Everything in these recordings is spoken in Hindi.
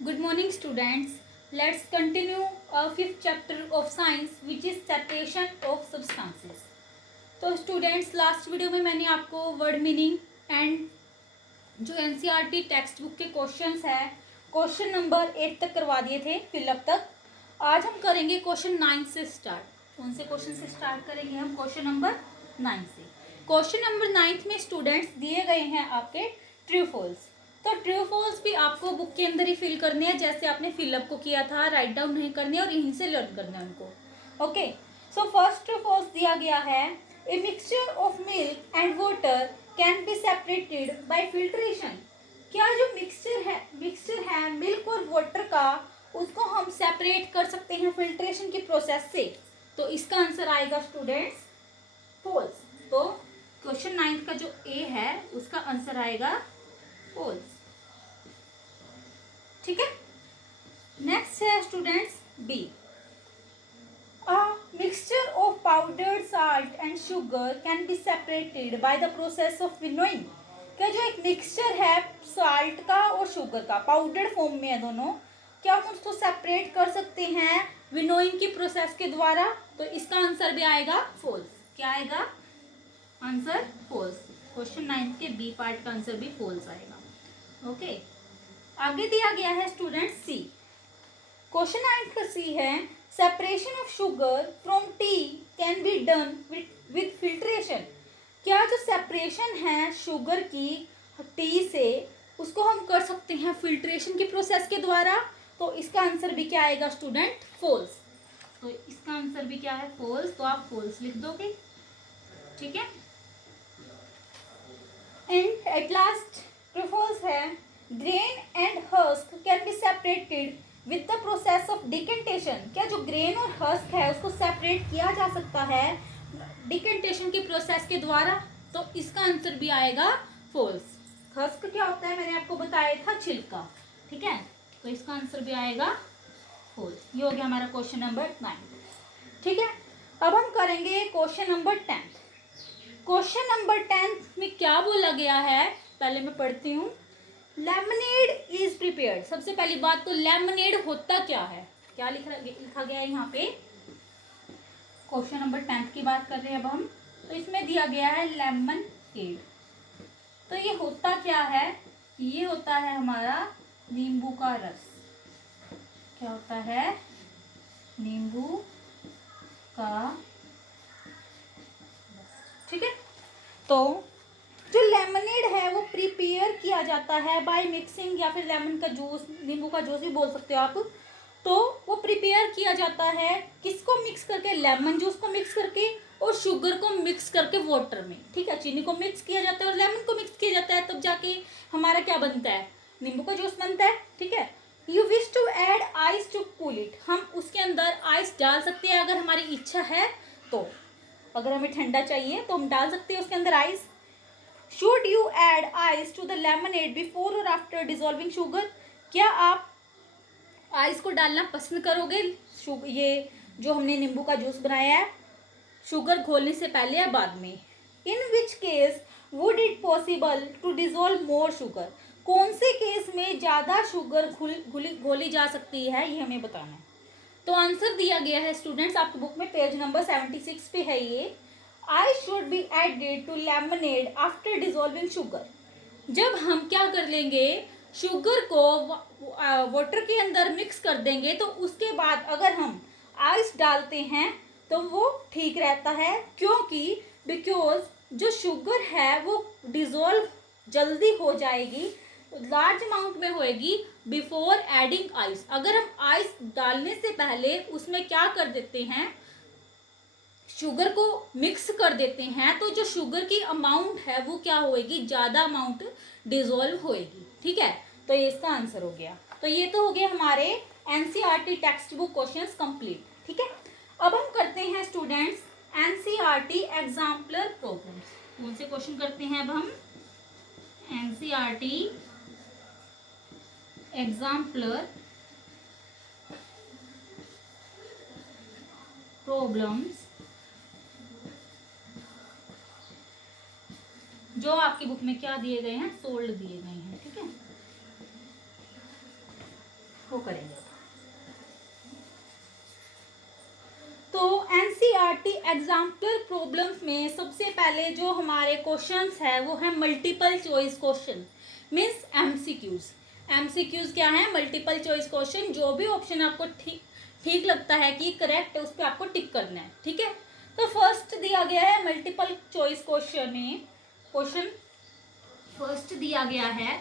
Good morning, students. Let's continue our fifth chapter of science, which is separation of substances. तो स्टूडेंट्स, लास्ट वीडियो में मैंने आपको वर्ड मीनिंग एंड जो एनसीईआरटी टेक्स्ट बुक के क्वेश्चंस है, क्वेश्चन नंबर 8 तक करवा दिए थे, फिलअप तक। आज हम करेंगे क्वेश्चन 9 से स्टार्ट। कौन से क्वेश्चन से स्टार्ट करेंगे हम? क्वेश्चन नंबर 9 से। क्वेश्चन नंबर 9 में स्टूडेंट्स दिए गए हैं आपके ट्रू फॉल्स। तो ट्रू फॉल्स भी आपको बुक के अंदर ही फिल करने हैं, जैसे आपने फिलअप को किया था। राइट डाउन नहीं करने और यहीं से लर्न करना है उनको। Okay, so first true false दिया गया है, a mixture of milk and water can be separated by filtration. क्या जो मिक्सचर है मिल्क और वाटर का, उसको हम सेपरेट कर सकते हैं फिल्ट्रेशन की प्रोसेस से? तो इसका आंसर आएगा स्टूडेंट्स फॉल्स। तो क्वेश्चन 9 का जो ए है उसका आंसर आएगा फॉल्स। ठीक है। नेक्स्ट है students B, a mixture of powdered salt and sugar can be separated by the process of winnowing. क्या जो एक मिक्सचर है साल्ट का और शुगर का, पाउडर्ड फॉर्म में है दोनों, क्या हम उसको सेपरेट कर सकते हैं विनोइंग की प्रोसेस के द्वारा? तो इसका आंसर भी आएगा फॉल्स। क्या आएगा? Answer false. क्वेश्चन 9 के बी पार्ट का आंसर भी फॉल्स आएगा। ओके, आगे दिया गया है स्टूडेंट सी। क्वेश्चन 9 का सी है, separation of sugar from T can be done with filtration. क्या जो सेपरेशन है शुगर की टी से, उसको हम कर सकते हैं फिल्ट्रेशन की प्रोसेस के द्वारा? तो इसका आंसर भी क्या आएगा स्टूडेंट? फॉल्स। तो इसका आंसर भी क्या है? फॉल्स। तो आप फॉल्स लिख दोगे। ठीक है। And at last true false है, grain and husk can be separated with the process of decantation. क्या जो ग्रेन और हस्क है उसको सेपरेट किया जा सकता है डिकेंटेशन की प्रोसेस के द्वारा? तो इसका आंसर भी आएगा फॉल्स। हस्क क्या होता है मैंने आपको बताया था, छिलका। ठीक है, तो इसका आंसर भी आएगा फॉल्स। ये हो गया हमारा क्वेश्चन नंबर 9। ठीक है, अब हम करेंगे क्वेश्चन नंबर 10। क्वेश्चन नंबर 10 में क्या बोला गया है, पहले मैं पढ़ती हूँ। Lemonade is prepared. सबसे पहली बात तो लेमनेड होता क्या है? क्या लिखा गया है यहाँ पे? क्वेश्चन नंबर 10 की बात कर रहे हैं अब हम। तो इसमें दिया गया है लेमनेड। तो ये होता क्या है? ये होता है हमारा नींबू का रस। क्या होता है? नींबू का। ठीक है, तो जो लेमनेड है वो प्रिपेयर किया जाता है बाय मिक्सिंग, या फिर लेमन का जूस, नींबू का जूस भी बोल सकते हो आप। तो वो प्रिपेयर किया जाता है किसको मिक्स करके? लेमन जूस को मिक्स करके और शुगर को मिक्स करके वाटर में। ठीक है, चीनी को मिक्स किया जाता है और लेमन को मिक्स किया जाता है, तब जाके हमारा क्या बनता है? नींबू का जूस बनता है। ठीक है, you wish to add ice to cool it. हम उसके अंदर आइस डाल सकते हैं अगर हमारी इच्छा है तो। अगर हमें ठंडा चाहिए तो हम डाल सकते हैं उसके अंदर ice. Should you add ice to the lemonade before और आफ्टर डिजोल्विंग शुगर। क्या आप आइस को डालना पसंद करोगे ये जो हमने नींबू का जूस बनाया है शुगर घोलने से पहले या बाद में? In which case would it possible to dissolve more sugar. कौन से केस में ज़्यादा शुगर घोली जा सकती है, ये हमें बताना है। तो आंसर दिया गया है स्टूडेंट्स आपकी बुक में, पेज नंबर 76 पे है ये। I should be added to lemonade after dissolving sugar. जब हम क्या कर लेंगे, शुगर को वाटर के अंदर मिक्स कर देंगे, तो उसके बाद अगर हम आइस डालते हैं तो वो ठीक रहता है। क्योंकि बिकॉज जो शुगर है वो डिजोल्व जल्दी हो जाएगी, लार्ज अमाउंट में होएगी बिफोर एडिंग आइस। अगर हम आइस डालने से पहले उसमें क्या कर देते हैं, शुगर को मिक्स कर देते हैं, तो जो शुगर की अमाउंट है वो क्या होएगी? ज़्यादा अमाउंट डिजोल्व होएगी। ठीक है, तो ये इसका आंसर हो गया। तो ये तो हो गया हमारे NCERT text book questions complete. ठीक है, अब हम करते हैं स्टूडेंट्स एनसीईआरटी एग्जाम्पलर प्रॉब्लम्स। कौन से क्वेश्चन करते हैं अब हम? एनसीईआरटी एग्जाम्पलर प्रॉब्लम्स, जो आपकी बुक में क्या दिए गए हैं? सोल्ड दिए गए हैं। ठीक है, वो करेंगे। तो एनसीईआरटी एग्जाम्पल प्रॉब्लम्स में सबसे पहले जो हमारे क्वेश्चंस है वो है multiple choice question, means MCQs. MCQs क्या है? Multiple choice question. जो भी ऑप्शन आपको ठीक लगता है कि करेक्ट है, उस पर आपको टिक करना है, ठीक है। तो फर्स्ट दिया गया है मल्टीपल चॉइस क्वेश्चन में, क्वेश्चन फर्स्ट दिया गया है,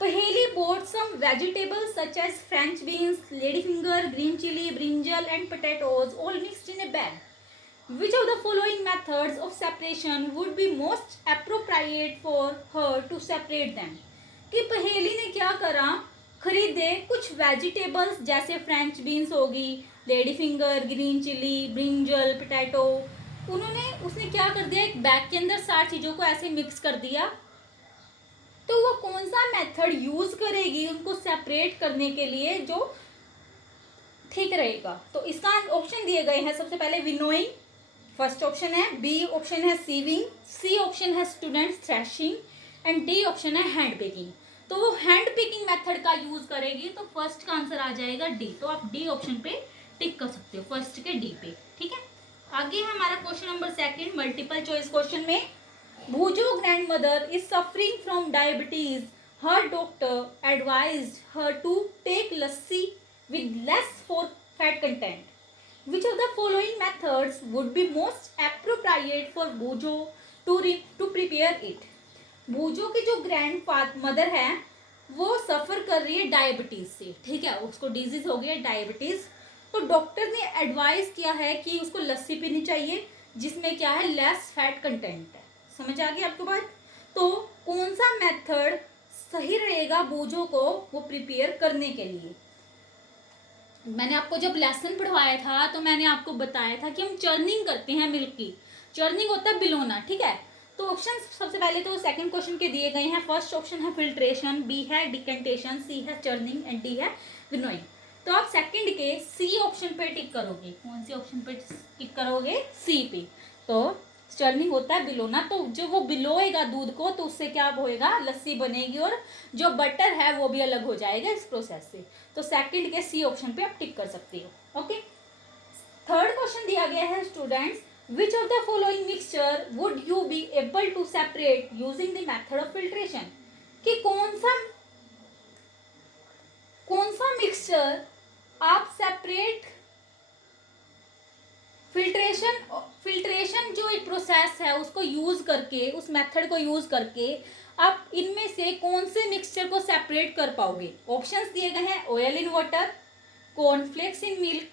Paheli bought some vegetables such as French beans, ladyfinger, green chili, brinjal and potatoes all mixed in a bag. Which of the following methods of separation would be most appropriate for her to separate them? कि पहेली ने क्या करा, खरीदे कुछ वेजिटेबल्स जैसे फ्रेंच बीन्स होगी, lady finger, green chilli, brinjal, potato, उसने क्या कर दिया, एक बैग के अंदर सारी चीज़ों को ऐसे मिक्स कर दिया। तो वो कौन सा मेथड यूज करेगी उनको सेपरेट करने के लिए जो ठीक रहेगा? तो इसका ऑप्शन दिए गए हैं, सबसे पहले विनोइंग फर्स्ट ऑप्शन है, बी ऑप्शन है सीविंग, सी ऑप्शन है student threshing and D option है हैंड पिकिंग। तो वो हैंड पिकिंग मेथड का यूज करेगी, तो फर्स्ट का आंसर आ जाएगा डी। तो आप डी ऑप्शन पे टिक कर सकते हो, फर्स्ट के डी पे, ठीक है। आगे है हमारा question number second, multiple choice question में, Bhujo grandmother is suffering from diabetes. Her doctor advised her to take lassi with less fat content. Which of the following methods would be most appropriate for Bhujo to prepare it? Bhujo की जो ग्रैंड मदर है वो सफ़र कर रही है डायबिटीज़ से, ठीक है, उसको डिजीज़ हो गई है डायबिटीज़। तो डॉक्टर ने एडवाइस किया है कि उसको लस्सी पीनी चाहिए जिसमें क्या है, लेस फैट कंटेंट है। समझ आ गई आपको बात? तो कौन सा मेथड सही रहेगा बूझो को वो प्रिपेयर करने के लिए? मैंने आपको जब लेसन पढ़वाया था तो मैंने आपको बताया था कि हम चर्निंग करते हैं मिल्क की, चर्निंग होता है बिलोना, ठीक है। तो ऑप्शन सबसे पहले तो सेकंड क्वेश्चन के दिए गए हैं, फर्स्ट ऑप्शन है फिल्ट्रेशन, बी है डिकेंटेशन, सी है चर्निंग एंड डी है विनोइंग। तो आप सेकंड के सी ऑप्शन पे टिक करोगे। कौन सी ऑप्शन पे टिक करोगे? सी पे। तो चर्निंग होता है बिलोना, तो जो वो बिलोएगा दूध को तो उससे क्या होएगा, लस्सी बनेगी और जो बटर है वो भी अलग हो जाएगा इस प्रोसेस से। तो सेकंड के सी ऑप्शन पे आप टिक कर सकते हो, ओके। थर्ड क्वेश्चन दिया गया है students, which of the following mixture would you be able to separate using the method of filtration? कि कौन सा मिक्सचर आप सेपरेट फिल्ट्रेशन जो एक प्रोसेस है उसको यूज करके, उस मेथड को यूज करके आप इनमें से कौन से मिक्सचर को सेपरेट कर पाओगे? ऑप्शंस दिए गए हैं, oil in water, cornflakes in milk,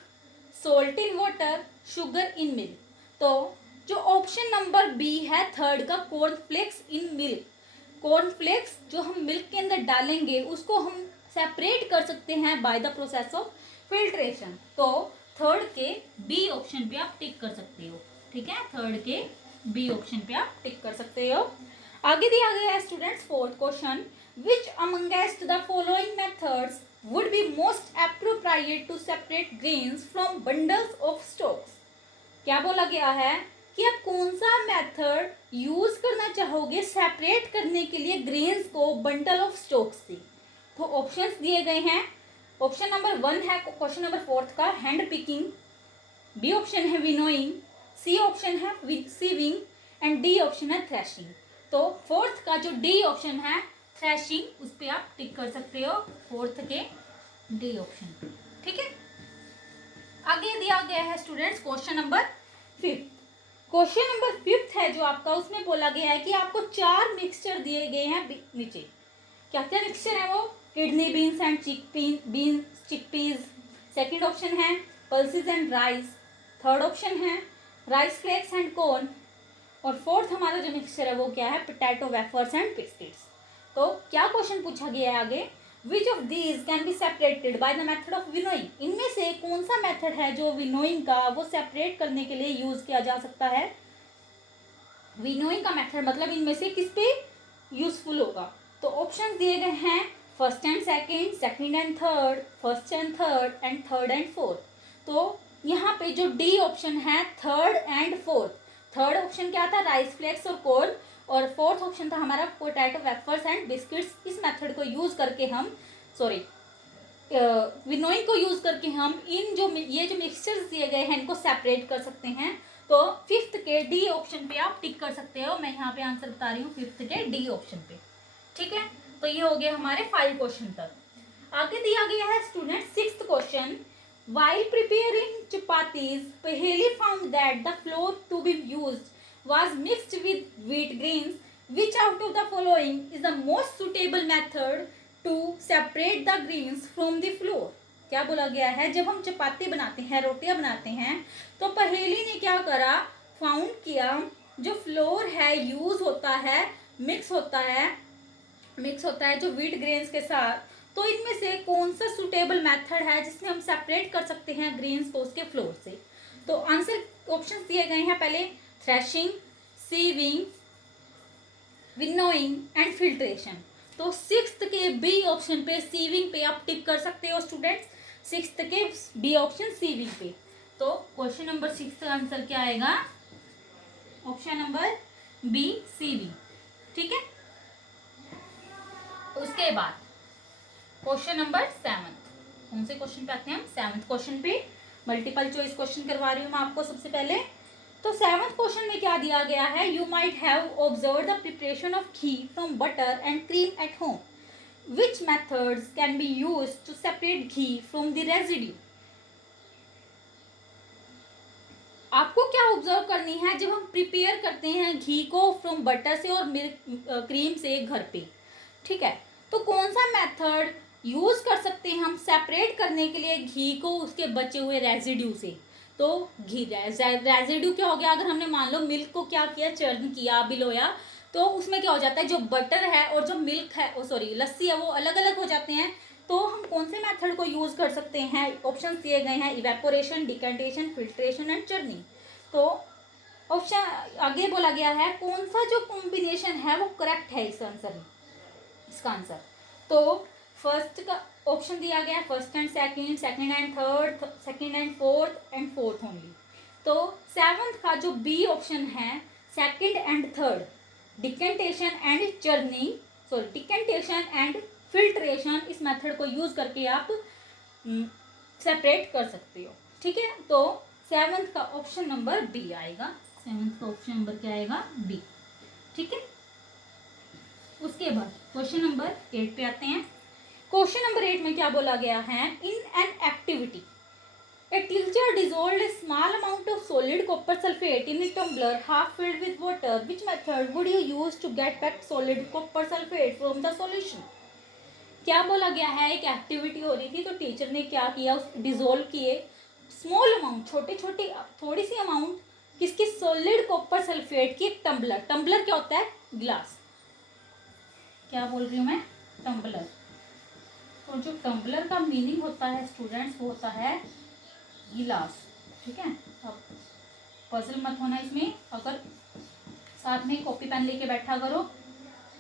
salt in water, sugar in milk. तो जो ऑप्शन नंबर बी है थर्ड का, कॉर्नफ्लेक्स इन मिल्क, कॉर्नफ्लेक्स जो हम मिल्क के अंदर डालेंगे उसको हम सेपरेट कर सकते हैं by the process of filtration. तो थर्ड के बी ऑप्शन पे आप टिक कर सकते हो, ठीक है, थर्ड के बी ऑप्शन पे आप टिक कर सकते हो। आगे दिया गया है students fourth question, which amongst the following methods would be most appropriate to separate grains from bundles of stalks? क्या बोला गया है कि आप कौन सा मेथड यूज करना चाहोगे सेपरेट करने के लिए ग्रेन्स को बंडल ऑफ स्टॉक्स से? तो ऑप्शंस दिए गए हैं, ऑप्शन नंबर 1 है क्वेश्चन नंबर फोर्थ का हैंड पिकिंग, बी ऑप्शन है विनोइंग, सी ऑप्शन है सीविंग एंड डी ऑप्शन है थ्रेशिंग। तो फोर्थ का जो डी ऑप्शन है थ्रेशिंग, उस पर आप टिक कर सकते हो, फोर्थ के डी ऑप्शन, ठीक है। आगे दिया गया है students question number 5। Question number 5 है जो आपका, उसमें बोला गया है कि आपको 4 मिक्सचर दिए गए हैं नीचे। क्या क्या मिक्सचर है वो? Kidney beans and chickpeas, second option है pulses and rice, third option है राइस फ्लेक्स एंड कॉर्न, और फोर्थ हमारा जो मिक्सचर है वो क्या है, पोटैटो वेफर्स एंड बिस्किट्स। तो क्या क्वेश्चन पूछा गया है आगे, which of these can be separated by the method of winnowing? इनमें से कौन सा मेथड है जो विनोइंग का वो सेपरेट करने के लिए यूज किया जा सकता है? विनोइंग का मेथड मतलब इनमें से किस पे यूजफुल होगा? तो ऑप्शन दिए गए हैं first and second, second and third, first and third and third and fourth. तो यहाँ पे जो डी ऑप्शन है third and fourth, third option क्या था, राइस फ्लेक्स और कॉर्न, और फोर्थ ऑप्शन था हमारा पोटैटो वेफर्स एंड बिस्किट्स। इस मेथड को यूज करके हम विनोइंग को यूज करके हम इन जो ये जो मिक्सचर्स दिए गए हैं इनको सेपरेट कर सकते हैं। तो फिफ्थ के डी ऑप्शन पे आप टिक कर सकते हो। मैं यहाँ पे आंसर बता रही हूँ फिफ्थ के डी ऑप्शन पे। ठीक है, तो ये हो गए हमारे 5 क्वेश्चन तक। आगे दिया गया है student sixth question, while preparing chapatis, Paheli found that the flour to be used was mixed with wheat grains. Which out of the following is the most suitable method to separate the grains from the flour? क्या बोला गया है, जब हम चपाती बनाते हैं, रोटियां बनाते हैं, तो पहेली ने क्या करा, फाउंड किया जो फ्लोर है यूज होता है, मिक्स होता है जो व्हीट ग्रेन्स के साथ, तो इनमें से कौन सा सुटेबल मेथड है जिसमें हम सेपरेट कर सकते हैं ग्रेन्स को उसके फ्लोर से। तो आंसर ऑप्शंस दिए गए हैं, पहले threshing, sieving, winnowing and filtration. तो सिक्स्थ के बी ऑप्शन पे सीविंग पे आप टिक कर सकते हो स्टूडेंट्स, सिक्स्थ के बी ऑप्शन सीविंग पे। तो क्वेश्चन नंबर 6 का आंसर क्या आएगा, ऑप्शन नंबर बी सीविंग। ठीक है, उसके बाद क्वेश्चन नंबर 7, कौन से क्वेश्चन पे आते हैं हम, 7th क्वेश्चन पे मल्टीपल चॉइस क्वेश्चन करवा रही हूँ मैं आपको सबसे पहले। तो 7th क्वेश्चन में क्या दिया गया है, you might have observe the preparation of ghee from butter and cream at home, which methods can be use to separate ghee from the residue. आपको क्या ऑब्जर्व करनी है, जब हम प्रिपेयर करते हैं घी को फ्रॉम बटर से और मिल्क क्रीम से घर पे, ठीक है, तो कौन सा मेथड यूज कर सकते हैं हम सेपरेट करने के लिए घी को उसके बचे हुए रेजिड्यू से। तो घी रेजिड्यू क्या हो गया, अगर हमने मान लो मिल्क को क्या किया, चर्न किया, बिलोया, तो उसमें क्या हो जाता है, जो बटर है और जो मिल्क है, सॉरी लस्सी है, वो अलग अलग हो जाते हैं। तो हम कौन से मेथड को यूज कर सकते हैं, ऑप्शन दिए गए हैं, evaporation, decantation, filtration and churning. तो ऑप्शन आगे बोला गया है कौन सा जो कॉम्बिनेशन है वो करेक्ट है इस आंसर में, इसका आंसर। तो फर्स्ट का ऑप्शन दिया गया first and second, second and third, second and fourth and fourth only. तो 7th का जो बी ऑप्शन है, second and third, decantation and churning, sorry decantation and filtration, इस मेथड को यूज करके आप सेपरेट कर सकते हो। ठीक है, तो 7th का ऑप्शन नंबर बी आएगा, 7th का ऑप्शन नंबर क्या आएगा, बी। ठीक है, उसके बाद क्वेश्चन नंबर 8 पे आते हैं। क्वेश्चन नंबर 8 में क्या बोला गया है, in an activity a teacher dissolved a small amount of solid copper sulphate in a tumbler half filled with water, which method would you use to get back solid copper sulphate from the solution. क्या बोला गया है, एक एक्टिविटी हो रही थी, तो टीचर ने क्या किया, डिजोल्व किए स्मॉल अमाउंट, छोटे छोटे थोड़ी सी अमाउंट किसकी, सॉलिड कॉपर सल्फेट की, एक टम्बलर, टम्बलर क्या होता है, गिलास, क्या बोल रही हूँ मैं, टम्बलर। तो जो टम्बलर का मीनिंग होता है स्टूडेंट्स, वो होता है गिलास। ठीक है, अब पजल मत होना इसमें, अगर साथ में कॉपी पेन लेके बैठा करो,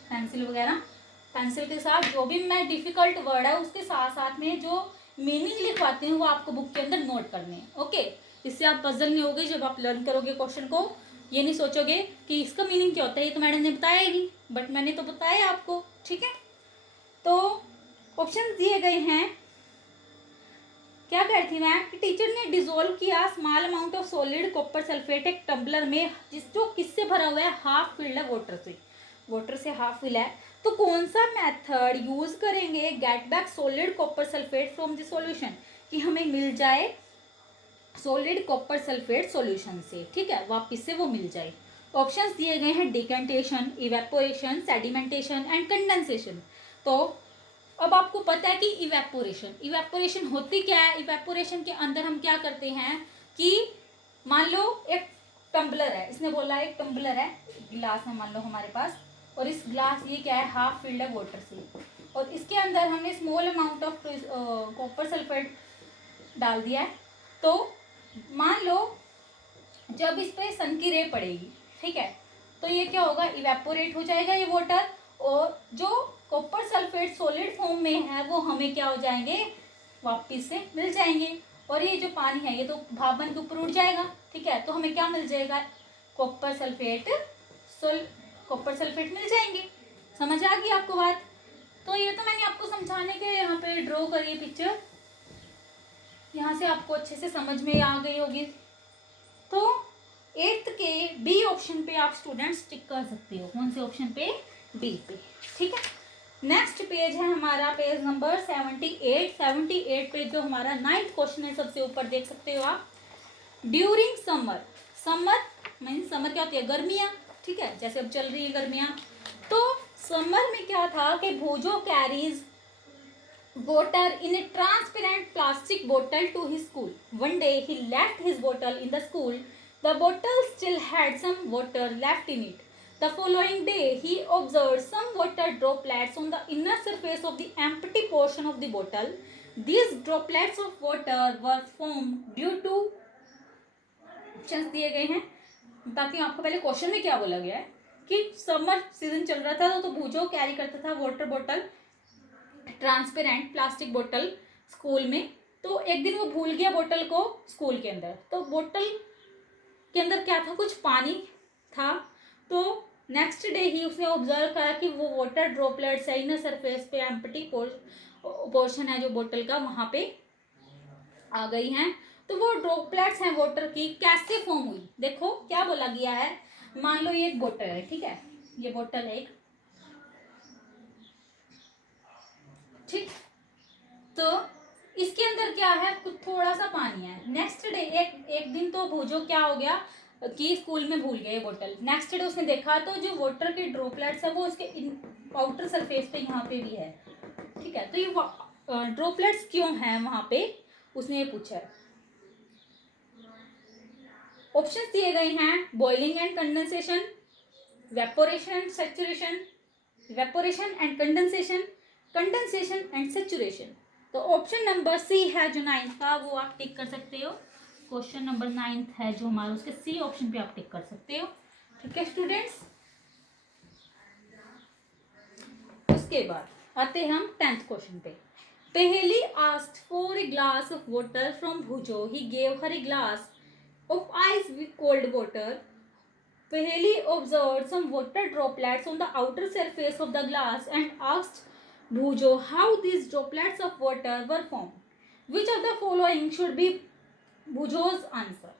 पेंसिल वगैरह, पेंसिल के साथ जो भी मैं डिफिकल्ट वर्ड है उसके साथ साथ में जो मीनिंग लिखवाती हूँ वो आपको बुक के अंदर नोट करने हैं। ओके, इससे आप पजल नहीं होगी, जब आप लर्न करोगे क्वेश्चन को ये नहीं सोचोगे कि इसका मीनिंग क्या होता है, ये तो मैडम ने बताया ही नहीं, बट मैंने तो बताया आपको। ठीक है, तो ऑप्शन दिए गए हैं, क्या कह रही थी मैं कि टीचर ने डिजोल्व किया small amount of solid copper sulphate एक टम्बलर में, जो किससे भरा हुआ है, हाफ फिल्ड है वाटर से, वाटर से हाफ फिल है। तो कौन सा मेथड यूज करेंगे gate back solid copper sulphate from the solution, कि हमें मिल जाए सॉलिड कॉपर सल्फेट सॉल्यूशन से, ठीक है, वापिस से वो मिल जाए। ऑप्शंस दिए गए हैं decantation, evaporation, sedimentation and condensation. तो अब आपको पता है कि इवेपोरेशन होती क्या है, इवेपोरेशन के अंदर हम क्या करते हैं कि मान लो एक टम्बलर है, इसने बोला एक टम्बलर है, गिलास है मान लो हमारे पास, और इस ग्लास ये क्या है, हाफ फिल्ड है वाटर से, और इसके अंदर हमने small amount of copper sulphate डाल दिया है। तो मान लो जब इस पे सन की रे पड़ेगी, ठीक है, तो ये क्या होगा, इवेपोरेट हो जाएगा ये वाटर, और जो कॉपर सल्फेट सॉलिड फॉर्म में है वो हमें क्या हो जाएंगे, वापिस से मिल जाएंगे, और ये जो पानी है ये तो भाप बन के ऊपर उड़ जाएगा। ठीक है, तो हमें क्या मिल जाएगा, कॉपर सल्फेट मिल जाएंगे। समझ आ गई आपको बात। तो ये तो मैंने आपको समझाने के यहाँ पे ड्रॉ करी पिक्चर, यहाँ से आपको अच्छे से समझ में आ गई होगी। तो 8th के बी ऑप्शन पे आप स्टूडेंट्स टिक कर सकते हो। कौन से ऑप्शन पे? बी पे। ठीक है, नेक्स्ट पेज है हमारा पेज नंबर 78 पेज जो हमारा 9th क्वेश्चन है, सबसे ऊपर देख सकते हो आप। During summer, summer mean summer क्या होती है? गर्मियाँ। ठीक है, जैसे अब चल रही है गर्मियाँ। तो समर में क्या था कि भूजो carries water in a transparent plastic bottle to his school. One day he left his bottle in the school. The bottle still had some water left in it. The following day he observed some water droplets on the inner surface of the empty portion of the bottle. These droplets of water were formed due to options दिए गए हैं, ताकि आपको पहले क्वेश्चन में क्या बोला गया है कि समर सीजन चल रहा था तो भूजो कैरी करता था वाटर बॉटल, ट्रांसपेरेंट प्लास्टिक बोतल स्कूल में। तो एक दिन वो भूल गया बोतल को स्कूल के अंदर। तो बोतल के अंदर क्या था? कुछ पानी था। तो नेक्स्ट डे ही उसने ऑब्जर्व करा कि वो वाटर ड्रॉपलेट्स है इनर सरफेस पे, एम्प्टी पोर्शन है जो बोतल का, वहाँ पे आ गई हैं। तो वो ड्रॉपलेट्स हैं वाटर की, कैसे फॉर्म हुई? देखो क्या बोला गया है। मान लो ये एक बोतल है, ठीक है, ये बोतल है एक, ठीक। तो इसके अंदर क्या है? कुछ थोड़ा सा पानी है। नेक्स्ट डे एक दिन तो भूजो क्या हो गया कि स्कूल में भूल गए बोतल। नेक्स्ट डे उसने देखा तो जो वाटर के ड्रॉपलेट्स है वो उसके आउटर सरफेस पे यहाँ पे भी है। ठीक है, तो ये ड्रॉपलेट्स क्यों हैं वहाँ पे, उसने ये पूछा। ऑप्शंस दिए गए हैं boiling and condensation, evaporation and saturation, evaporation and condensation, condensation and saturation. तो ऑप्शन नंबर सी है जो 9th का, वो आप टिक कर सकते हो। क्वेश्चन नंबर 9th है जो हमारा, उसके सी ऑप्शन पे आप टिक कर सकते हो। ठीक है स्टूडेंट्स, उसके बाद आते हैं हम 10th क्वेश्चन पे। पहेली asked for a glass of water from भूजो, he gave her a glass of ice with cold water. Paheli observed some water droplets on the outer surface of the glass and asked Bhujo how these droplets of water were formed. Which of the following should be Bhujo's answer?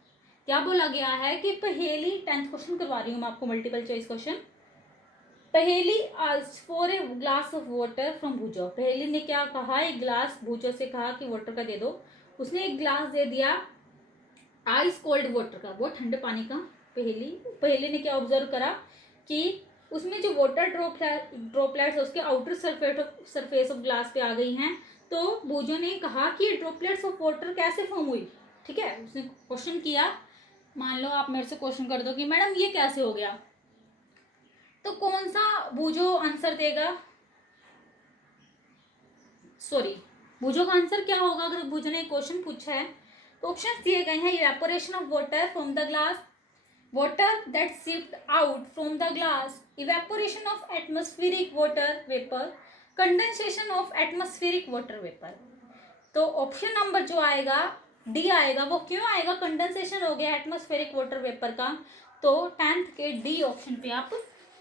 क्या बोला गया है कि पहेली 10th क्वेश्चन करवा रही हूँ मैं आपको, multiple choice question. Paheli asked for a glass of water from Bhujo, Paheli ने क्या कहा? एक ग्लास भूजो से कहा कि वाटर का दे दो। उसने एक ग्लास दे दिया आइस कोल्ड वाटर का, बहुत ठंडे पानी का। पहेली ने क्या ऑब्जर्व करा कि उसमें जो वाटर ड्रॉपलेट्स है उसके आउटर सरफेस ऑफ ग्लास पे आ गई हैं। तो भूजो ने कहा कि ड्रॉपलेट्स ऑफ वाटर कैसे फॉर्म हुई। ठीक है, उसने क्वेश्चन किया। मान लो आप मेरे से क्वेश्चन कर दो कि मैडम ये कैसे हो गया, तो कौन सा भूजो आंसर देगा? सॉरी, भूजो का आंसर क्या होगा अगर भूजो ने क्वेश्चन पूछा है? तो ऑप्शंस दिए गए हैं evaporation of water from the glass, water that sipped out from the glass, evaporation of atmospheric water vapour, condensation of atmospheric water vapour. तो ऑप्शन नंबर जो आएगा डी आएगा। वो क्यों आएगा? कंडेंसेशन हो गया एटमॉस्फेरिक वाटर वेपर का। तो 10th के डी ऑप्शन पे आप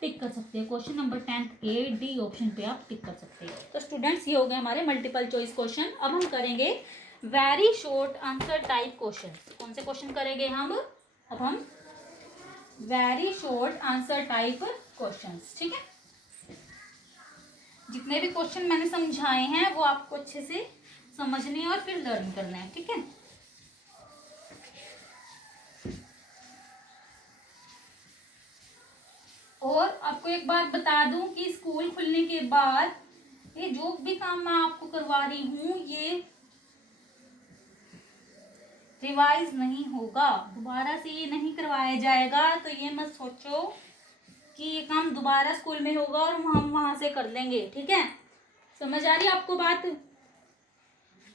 टिक कर सकते हो। क्वेश्चन नंबर 10th के डी ऑप्शन पे आप टिक कर सकते हो। तो स्टूडेंट्स ये हो गए हमारे मल्टीपल चॉइस क्वेश्चन। अब हम करेंगे very short answer type question. कौन से क्वेश्चन करेंगे हम? अब हम very short answer type questions. ठीक है, जितने भी क्वेश्चन मैंने समझाए हैं वो आपको अच्छे से समझने और फिर लर्न करना है। ठीक है, और आपको एक बात बता दूं कि स्कूल खुलने के बाद ये जो भी काम मैं आपको करवा रही हूँ ये रिवाइज नहीं होगा, दोबारा से ये नहीं करवाया जाएगा। तो ये मत सोचो कि ये काम दोबारा स्कूल में होगा और हम वहां से कर लेंगे। ठीक है, समझ आ रही है आपको बात?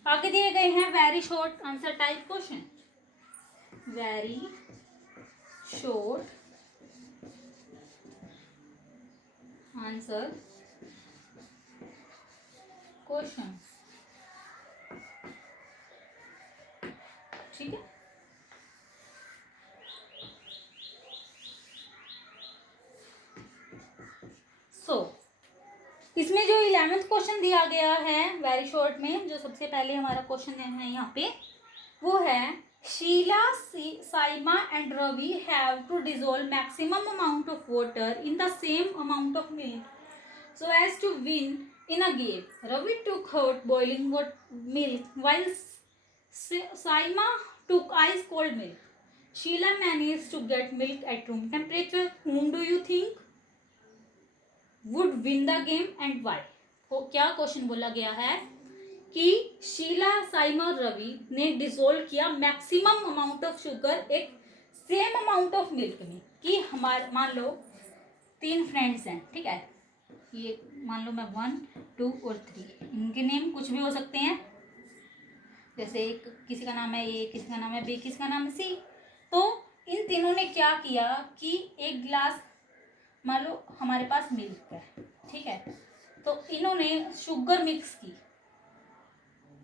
आगे दिए गए हैं very short answer type question. Very short answer question. ठीक है, इसमें जो 11th क्वेश्चन क्वेश्चन दिया गया है वेरी शॉर्ट में, जो सबसे पहले हमारा क्वेश्चन है यहाँ पे, वो है Sheela, Saima and Ravi have to dissolve maximum amount of water in the same amount of milk so as to win in a game. Ravi took hot boiling milk while Saima took ice cold milk. Sheila managed to get milk at room temperature. Whom do you think would win the game and why? तो क्या क्वेश्चन बोला गया है कि शीला, साइमा और रवि ने डिसोल्व किया मैक्सिमम अमाउंट ऑफ शुगर एक सेम अमाउंट ऑफ मिल्क में. कि हमारे मान लो 3 फ्रेंड्स हैं, ठीक है, ये मान लो मैं 1, 2 और 3, इनके नेम कुछ भी हो सकते हैं, जैसे एक किसी का नाम है ए, किसी का नाम है बी, किसी का नाम है सी. तो इन तीनों ने क्या किया कि एक गिलास, मान लो हमारे पास मिल्क है, ठीक है, तो इन्होंने शुगर मिक्स की.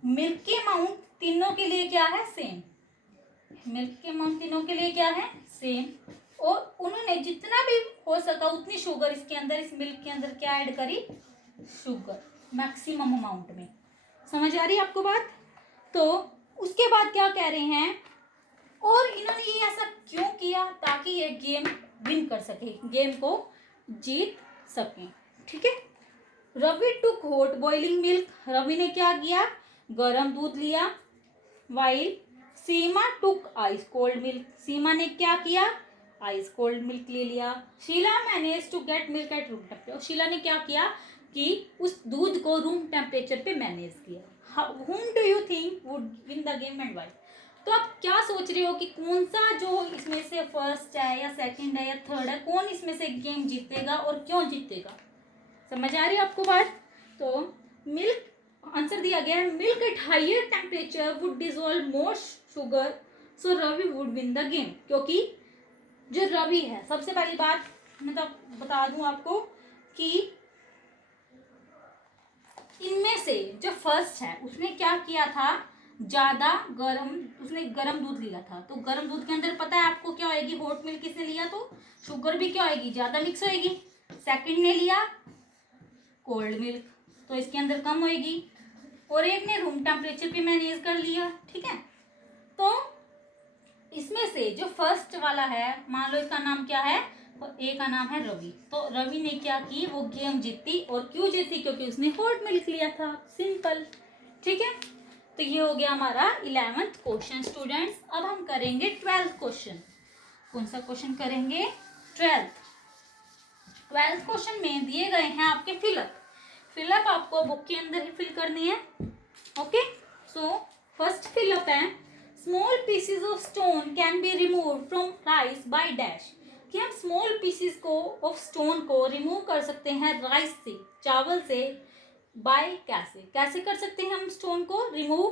मिल्क की अमाउंट तीनों के लिए क्या है, सेम. मिल्क की अमाउंट तीनों के लिए क्या है, सेम. और उन्होंने जितना भी हो सका उतनी शुगर इसके अंदर, इस मिल्क के अंदर क्या ऐड करी, शुगर, मैक्सिमम अमाउंट में. समझ आ रही है आपको बात. तो उसके बाद क्या कह रहे हैं, और इन्होंने ये ऐसा क्यों किया, ताकि ये गेम विन कर सके, गेम को जीत सकें, ठीक है. Ravi took hot boiling milk, Ravi ने क्या किया, गरम दूध लिया. While Seema took ice cold milk, Seema ने क्या किया, आइस कोल्ड मिल्क ले लिया. Sheela manage to get milk at room temperature, Sheela ने क्या किया कि उस दूध को रूम टेम्परेचर पे मैनेज किया. Whom do you think would win the game and why? तो आप क्या सोच रहे हो कि कौन सा जो इसमें से फर्स्ट है या सेकंड है या थर्ड है, कौन इसमें से गेम जीतेगा और क्यों जीतेगा. समझ आ रही है आपको बात. तो मिल्क आंसर दिया गया है, milk at higher temperature would dissolve more sugar so Ravi would win the game. क्योंकि जो रवि है, सबसे पहली बात मैं तो बता दूं आपको कि इनमें से जो फर्स्ट है उसने क्या किया था, ज़्यादा गरम, उसने गरम दूध लिया था. तो गरम दूध के अंदर पता है आपको क्या होएगी, हॉट मिल्क किसने लिया तो शुगर भी क्या होएगी, ज़्यादा मिक्स होएगी. सेकंड ने लिया कोल्ड मिल्क, तो इसके अंदर कम होएगी. और एक ने रूम टेम्परेचर पे मैनेज कर लिया, ठीक है. तो इसमें से जो फर्स्ट वाला है, मान लो इसका नाम क्या है, और ए का नाम है रवि. तो रवि ने क्या की, वो गेम जीती. और क्यों जीती, क्योंकि उसने हॉट मिल्क लिया था, सिंपल, ठीक है. तो ये हो गया हमारा 11th क्वेश्चन स्टूडेंट्स. अब हम करेंगे 12th क्वेश्चन. कौन सा क्वेश्चन करेंगे, 12th क्वेश्चन में दिए गए हैं आपके फिलअप आपको बुक के अंदर ही फिल करनी है. ओके, सो फर्स्ट फिलअप है, small pieces of stone can be remove from rice by dash. कि हम स्मॉल पीसेस को ऑफ स्टोन को रिमूव कर सकते हैं राइस से, चावल से, बाय कैसे, कैसे कर सकते हैं हम स्टोन को रिमूव,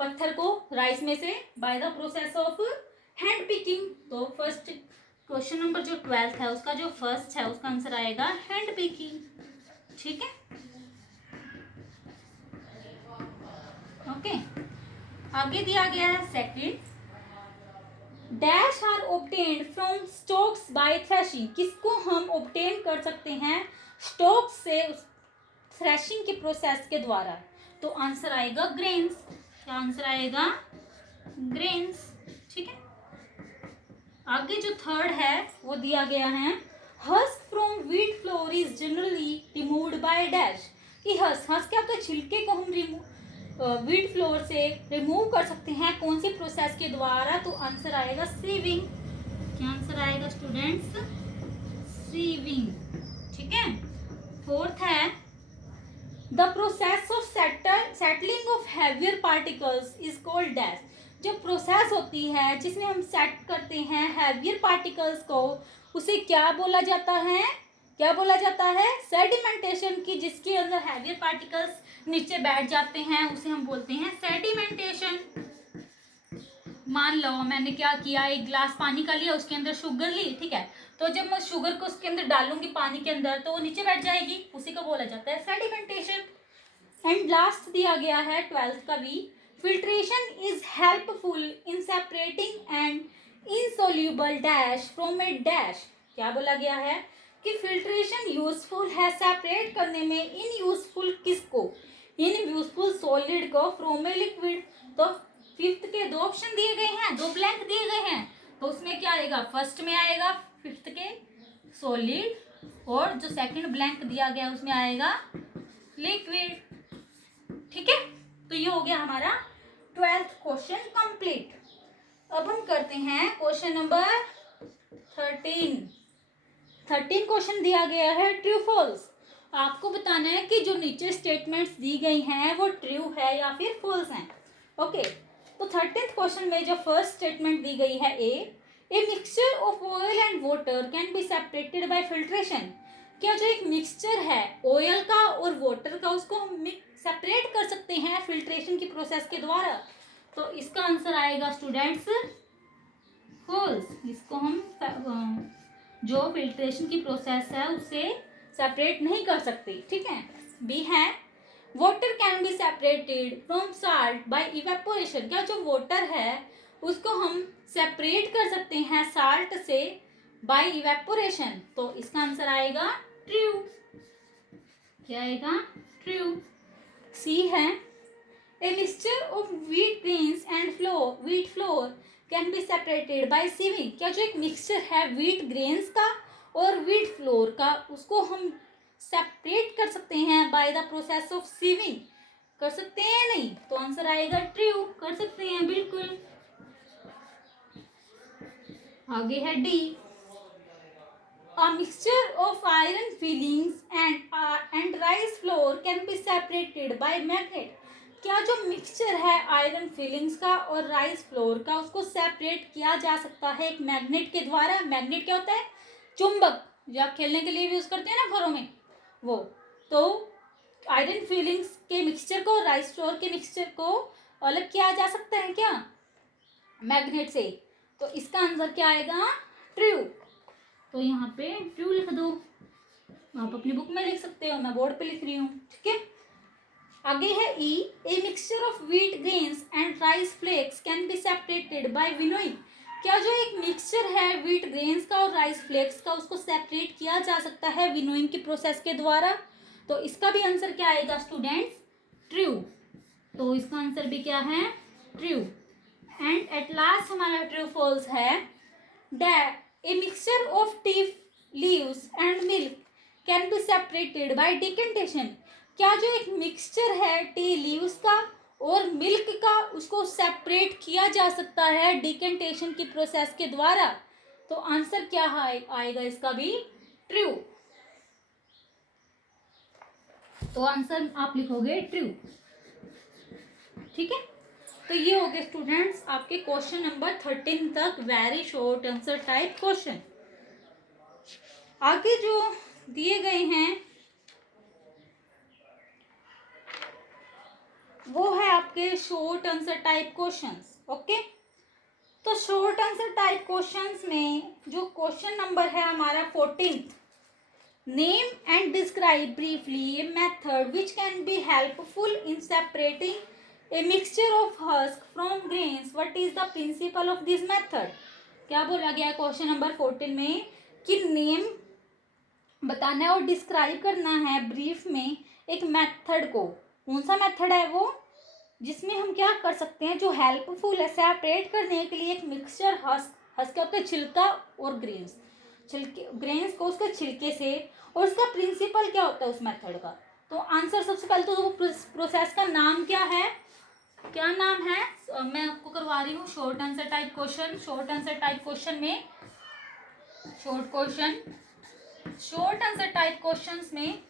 पत्थर को राइस में से, bye the process of hand picking. तो फर्स्ट क्वेश्चन नंबर जो 12th है उसका जो फर्स्ट है उसका आंसर आएगा हैंड पिकिंग, ठीक है. ओके, आगे दिया गया है second, dash are obtained from stalks by threshing. किसको हम ऑब्टेन कर सकते हैं स्टॉक्स से थ्रेशिंग के प्रोसेस के द्वारा. तो आंसर आएगा ग्रेन्स. क्या आंसर आएगा, ग्रेन्स, ठीक है. आगे जो थर्ड है वो दिया गया है, husk from wheat flour is generally removed by dash. कि हस्क क्या होता है, छिलके को हम व्हीट फ्लोर से रिमूव कर सकते हैं कौन सी प्रोसेस के द्वारा. तो आंसर आएगा सीविंग. क्या आंसर आएगा स्टूडेंट्स, सीविंग, ठीक है. फोर्थ है, the process of settling of heavier particles is called dash. जो प्रोसेस होती है जिसमें हम सेट करते हैं हैवियर पार्टिकल्स को, उसे क्या बोला जाता है, क्या बोला जाता है, सेडिमेंटेशन. की जिसके अंदर हैवियर पार्टिकल्स नीचे बैठ जाते हैं उसे हम बोलते हैं सेडिमेंटेशन. मान लो मैंने क्या किया, एक गिलास पानी का लिया, उसके अंदर शुगर ली, ठीक है. तो जब मैं शुगर को उसके अंदर डालूंगी पानी के अंदर तो वो नीचे बैठ जाएगी, उसी को बोला जाता है सेडिमेंटेशन. एंड लास्ट दिया गया है 12th का भी, filtration is helpful in separating and insoluble dash from A dash. क्या बोला गया है कि फिल्ट्रेशन यूजफुल है सेपरेट करने में इन यूजफुल किसको, इन यूजफुल सॉलिड को फ्रॉम ए लिक्विड। तो फिफ्थ के दो ऑप्शन दिए गए हैं, दो ब्लैंक दिए गए हैं, तो उसमें क्या आएगा, फर्स्ट में आएगा फिफ्थ के सॉलिड, और जो सेकंड ब्लैंक दिया गया उसमें आएगा लिक्विड। ठीक है, तो ये हो गया हमारा 12th क्वेश्चन कंप्लीट। अब हम करते हैं क्वेश्चन नंबर 13 क्वेश्चन दिया गया है ट्रू फॉल्स। आपको बताना है कि जो नीचे स्टेटमेंट्स दी गई हैं वो ट्रू है या फिर फॉल्स हैं। ओके, तो 13th क्वेश्चन में जो फर्स्ट स्टेटमेंट दी गई है a mixture of oil and water can be separated by filtration. क्या जो एक मिक्सचर है ऑयल का और वाटर का, उसको हम सेपरेट कर सकते हैं फिल्ट्रेशन की प्रोसेस के द्वारा। तो इसका आंसर आएगा स्टूडेंट्स फॉल्स। इसको हम जो फिल्ट्रेशन की प्रोसेस है उससे सेपरेट नहीं कर सकते। ठीक है, बी है water can be separated from salt by evaporation. क्या जो वाटर है उसको हम सेपरेट कर सकते हैं साल्ट से बाय इवेपोरेशन। तो इसका आंसर आएगा ट्रू। क्या आएगा, ट्रू। सी है a mixture of wheat grains and flour, wheat flour can be separated by sieving. क्या जो एक मिक्सचर है व्हीट ग्रेन्स का और व्हीट फ्लोर का, उसको हम सेपरेट कर सकते हैं by the process of sieving. कर सकते हैं नहीं, तो आंसर आएगा ट्रू। कर सकते हैं बिल्कुल। आगे है D a mixture of iron filings and rice flour can be separated bye magnet. क्या जो मिक्सचर है आयरन फिलिंग्स का और राइस फ्लोर का, उसको सेपरेट किया जा सकता है एक मैग्नेट के द्वारा। मैग्नेट क्या होता है, चुंबक, जो आप खेलने के लिए यूज करते हैं ना घरों में, वो। तो आयरन फिलिंग्स के मिक्सचर को, राइस फ्लोर के मिक्सचर को अलग किया जा सकता है क्या, मैग्नेट से। तो इसका आंसर क्या आएगा, ट्रू। तो यहाँ पे ट्रू लिख दो, आप अपनी बुक में लिख सकते हो, मैं बोर्ड पे लिख रही हूँ। ठीक है, आगे है E a mixture of wheat grains and rice flakes can be separated by winnowing. क्या जो एक मिक्सचर है व्हीट ग्रेन्स का और राइस फ्लेक्स का, उसको सेपरेट किया जा सकता है विनोइंग की प्रोसेस के द्वारा। तो इसका भी आंसर क्या आएगा स्टूडेंट्स, ट्रू। तो इसका आंसर भी क्या है, ट्रू। एंड एट लास्ट हमारा ट्रू फॉल्स है that A mixture of tea leaves and milk can be separated bye decantation. क्या जो एक मिक्सचर है टी लीव्स का और मिल्क का, उसको सेपरेट किया जा सकता है डिकेंटेशन की प्रोसेस के द्वारा। तो आंसर क्या आएगा इसका भी, ट्रू। तो आंसर आप लिखोगे ट्रू। ठीक है, तो ये हो गए स्टूडेंट्स आपके क्वेश्चन नंबर 13 तक very short answer type question. आगे जो दिए गए हैं वो है आपके short answer type questions. Okay, तो शॉर्ट आंसर टाइप क्वेश्चंस में जो क्वेश्चन नंबर है हमारा 14th, name and describe briefly a method which can be helpful in separating A mixture of husk from grains, what is the principle of this method. क्या बोला गया है क्वेश्चन नंबर 14 में कि नेम बताना है और डिस्क्राइब करना है ब्रीफ में एक मेथड को। कौन सा मेथड है वो, जिसमें हम क्या कर सकते हैं, जो हेल्पफुल है सेपरेट करने के लिए एक मिक्सचर हस्क क्या होता है, छिलका और ग्रेन्स, छिलके ग्रेन्स को उसके छिलके से, और उसका प्रिंसिपल क्या होता है उस मेथड का। तो आंसर सबसे पहले तो प्रोसेस का नाम क्या है, क्या नाम है, मैं आपको करवा रही हूँ short answer type question. Short answer type question में शॉर्ट आंसर टाइप क्वेश्चंस में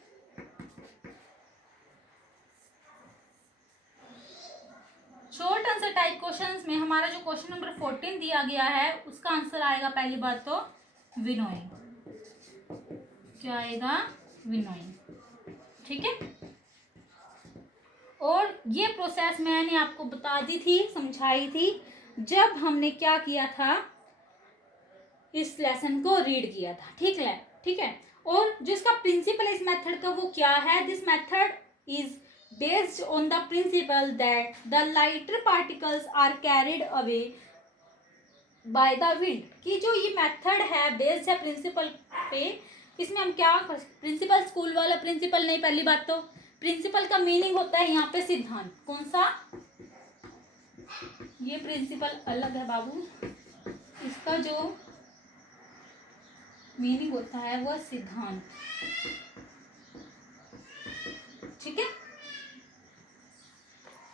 शॉर्ट आंसर टाइप क्वेश्चंस में हमारा जो क्वेश्चन नंबर 14 दिया गया है उसका आंसर आएगा पहली बात तो विनोइंग। क्या आएगा, विनोइंग। ठीक है, और ये प्रोसेस मैंने आपको बता दी थी, समझाई थी जब हमने क्या किया था, इस लेसन को रीड किया था। ठीक है, और जो इसका प्रिंसिपल इस मेथड का वो क्या है, this method is based on the principle that the lighter particles are carried away by the wind। कि जो ये मेथड है बेस्ड है प्रिंसिपल पे इसमें हम क्या प्रिंसिपल स्कूल वाला प्रिंसिपल नहीं, पहली बात तो प्रिंसिपल का मीनिंग होता है यहाँ पे सिद्धांत। कौन सा? ये प्रिंसिपल अलग है बाबू, इसका जो मीनिंग होता है वो सिद्धांत। ठीक है,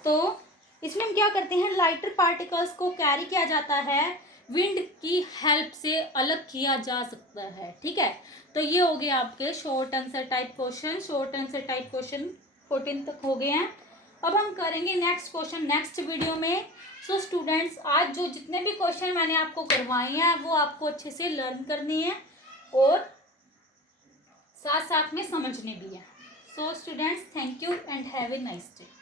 तो इसमें हम क्या करते हैं, लाइटर पार्टिकल्स को कैरी किया जाता है, विंड की हेल्प से अलग किया जा सकता है। ठीक है, तो ये हो गए आपके short answer type question. Short answer type question 14 तक हो गए हैं। अब हम करेंगे नेक्स्ट क्वेश्चन नेक्स्ट वीडियो में। सो स्टूडेंट्स, आज जो जितने भी क्वेश्चन मैंने आपको करवाए हैं वो आपको अच्छे से लर्न करनी है और साथ साथ में समझने भी है। So students, thank you and have a nice day.